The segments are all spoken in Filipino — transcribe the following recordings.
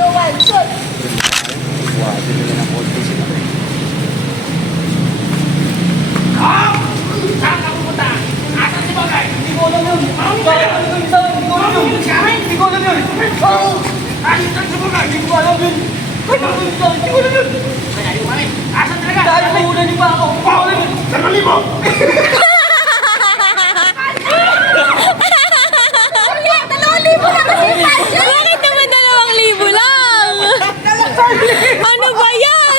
2, 1, shoot! Buhatin nila ng konti sila. Saan ka pupunta? Asan si Bagay? Hindi ko alam yun. Hindi ko alam yun. Hindi ko alam yun. Asan si Bagay? Hindi ko alam yun. Hindi ko alam yun. Asan talaga? Dahil mauna niyo pa ako. Mauna niyo. Sarali mo! Bakit naman 2,000 lang? Ano ba yan?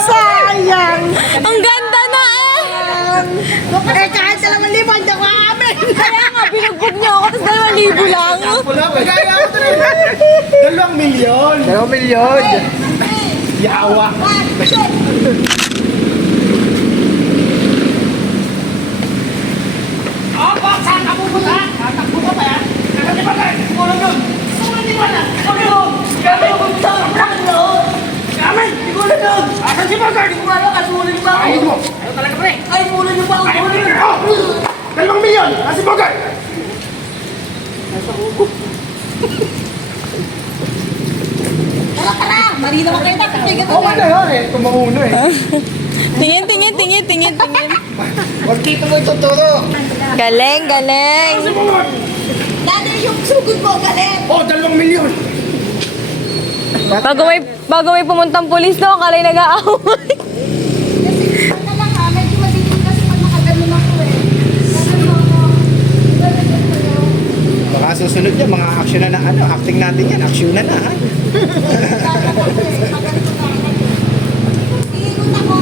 Sayang! Ang ganda na eh! Eh, kahit 2,000, hindi ako amin! Kaya nga, binugbog niyo ako, tapos 2,000 lang. Wala, magkaya ako rin. 2 milyon. 2 milyon. Yawa. Opo, saan ka pupunta? Tatakbo ka pa yan? Asan si Bagay? Hindi ko alam yun. Hindi ko alam. Ano yun? Kami yung pupunta. Kami! Hindi ko alam yun. Asan si Bagay? Hindi ko alam. Kasulit pa ako. Ayaw mo. Ayaw talaga pre. Ay, mula niyo pa ako. Ayaw mo. 2 milyon. Kasi bagay. Tara! Mali naman kayo tapos may ganun. Oo na yun eh. Tumauno eh. Tingin, tingin, tingin, tingin, tingin. Huwag dito mo ituturo. Galing, galing. Dada yung sugod mo, galit! Oh, 2 milyon. Bago may pumuntang pulis daw, kalay nag-aaway. Kasi ano lang ha, medyo madilim kasi pag nakaganon ako eh. Ganun mo ako. Baka susunod niya, mga action na ano, acting natin yan. Action na ha. Iikot ako.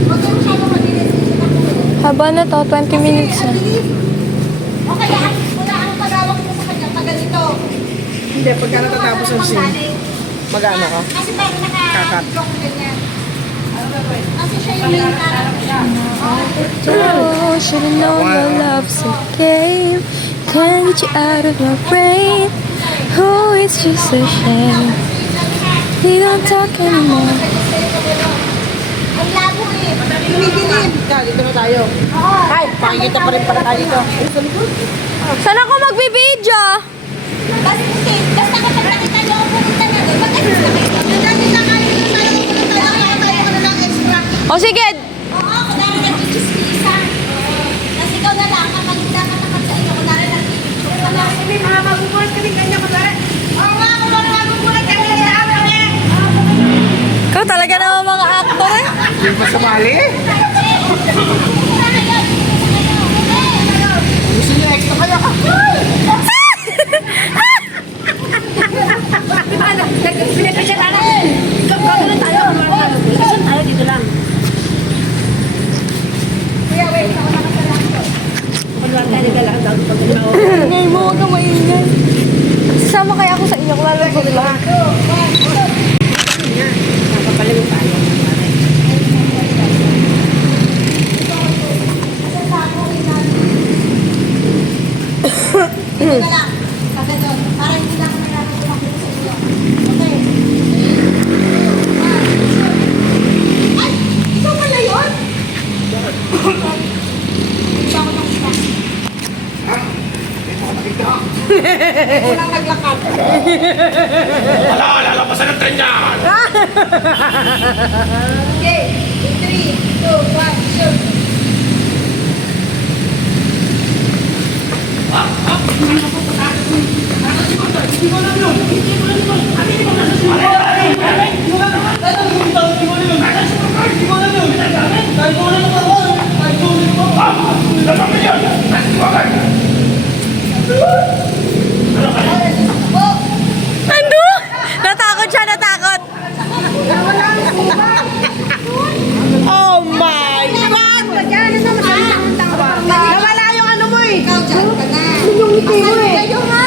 Huwag ka masyadong madilim. Iikot ako. Haba na to, 20 minutes na. Okay, wala ang pagawak mo sa kanya. Taga dito. Hindi, pagka natatapos ang scene, mag-ano ka? Kasi parang naka-block na ganyan. Kasi siya yung main character. Oh, should've known your love's a game. Can't get you out of my brain. Oh, it's just a shame. We don't talk anymore. Ang labo eh. Tumidilim. Dito na tayo. Ay, Pakikita pa rin pala tayo dito. Saan ako magbibideo? Basta kapag nakita niyo ako pumunta na doon, mag-ayos na kayo. Yung dati na kayo, yung tayo pumunta tayo, kaya tayo ko na lang extra. O sige, Oo, kunwari nag-chismisan. Kasi ikaw na lang, kapag hindi ka tapat sa inyo, kunwari nag-chismisan ka na. Hindi, mga magugulat kami kanya, kunwari. Oo nga, kunwari magugulat kami kanya, kami. ikaw talaga naman mga actor eh. Hindi pa sumali? Gusto niya extra kaya ka? Ingay mo, huwag kang maingay. Sasama kaya ako sa inyo, kung lalo ko lang. Ito na lang. Pagka doon, para hindi na ako nalaman tumakbo sa inyo. Okay. Ay! Ikaw pala yun? Hindi ako nakita. Walang naglakad. Wala, lalapasan ng tren yan! Okay. 3, 2, 1, shoot. Ando? Natakot siya, natakot. Oh my God! Nawala yung ano mo eh. Ikaw dyan ka na. Yung ngiti mo eh. Kayo nga.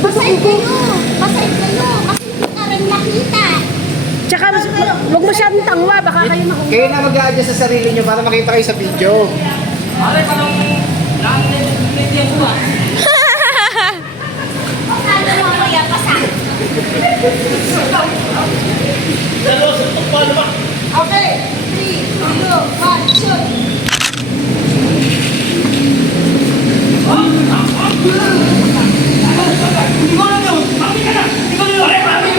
Pasay kayo. Pasay kayo. Kasi hindi ka rin nakita. Tsaka huwag masyadong tangwa, baka kayo makung... Kayo na mag-a-adjust sa sarili nyo para makita kayo sa video. Pare, parang lang-medium ko ba? Ano mo ako yan? Pasay. Dalawa sa tukpa, diba? Okay. 3, 2, 1, shoot. Hindi ko alam yun! Bakit ka na? Hindi ko alam yun!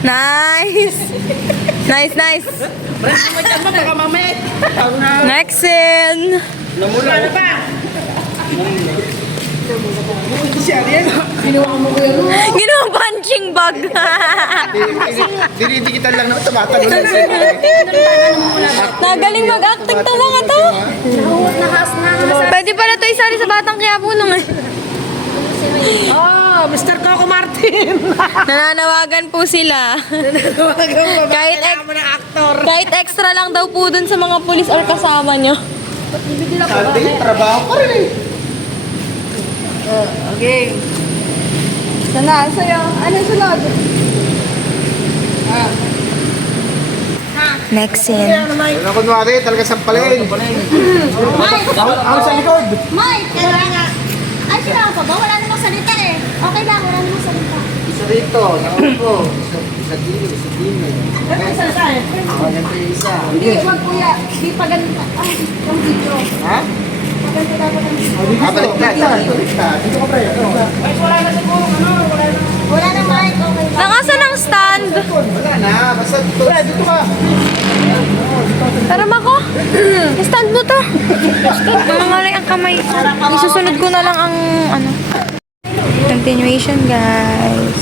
Nice! Nice, nice! Baka mamaya. Next scene! Namula na ba? Si Ariel. Ginawa punching bag! Dinidikitan lang naman tumatalo lang. Nagaling mag-acting to mga to! Pwede pala to isali sa Batang Quiapo nung eh. Oh, Mr. Coco Martin. Nananawagan po sila. Kahit extra lang daw po dun sa mga pulis or kasama nyo. Sunday, trabaho pa rin eh. Okay. Sana, sa'yo. Ano sunod? Next scene. Ano kunwari, talaga sampalin. Mike! Ako sa likod. Mike! Kaya ay, sila pa ba? Wala namang salita eh. Okay lang, wala namang salita. Isa rito, nakaupo. Isa gilid, isa gilid. Ganito yung isa. Hindi, wag kuya. Di pa ganito. Ah, yung video. Ha? Maganda dapat ang video. Baliktad. Baliktad. Dito ka pre. Wala na Mike, okay lang. Nakasan ang stand? Wala na, basta dito. Dito ka. Pero mako, stand mo to. Mamangalay ang kamay. Isusunod ko na lang ang ano. Continuation, guys.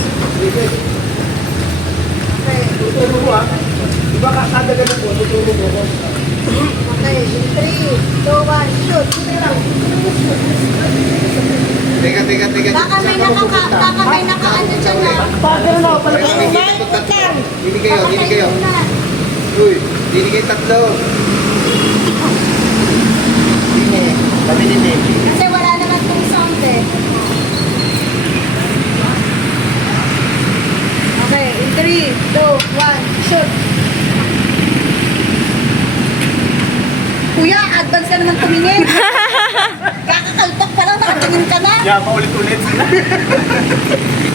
Tutulog ko ah. Diba kada ganun po, tutulog ko. Okay, 3, 2, 1, shoot. Teka. Baka may nakaano dyan na. Dini kayo. Uy, dini kayo tatlo. Dini, kami dini. Kasi wala naman tong sound eh. Okay, in 3, 2, 1, shoot. Kuya, advance ka naman tumingin. Kakakaltok pa lang, nakatingin ka na. Yeah, paulit-ulit.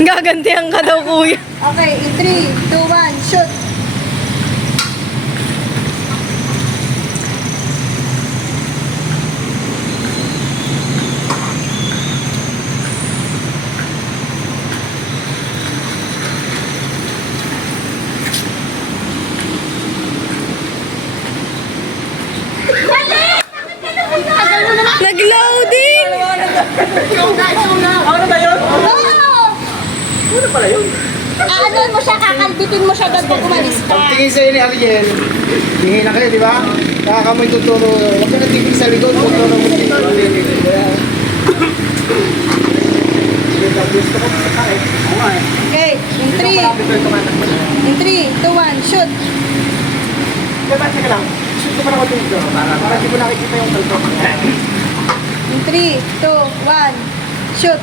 Gagantihan ka daw, kuya. Okay, in 3, 2, 1, shoot. Nag-loading! Ano ba yun? Oo! Ano pala yun? Ano mo siya, kakalbitin mo siya bago umalis ka. Pagtingin sa'yo ni Ariel, tingin na kayo, di ba? Nakakamoy tuturo. Huwag ka natigil sa likod, tuturo mo dito. Gusto ko makakain. Oo nga eh. Okay, in 3, 2, 1, shoot. Teka lang. Shoot ko pa na ako dito. Para di mo nakikita yung kalto. In 3, 2, 1, shoot.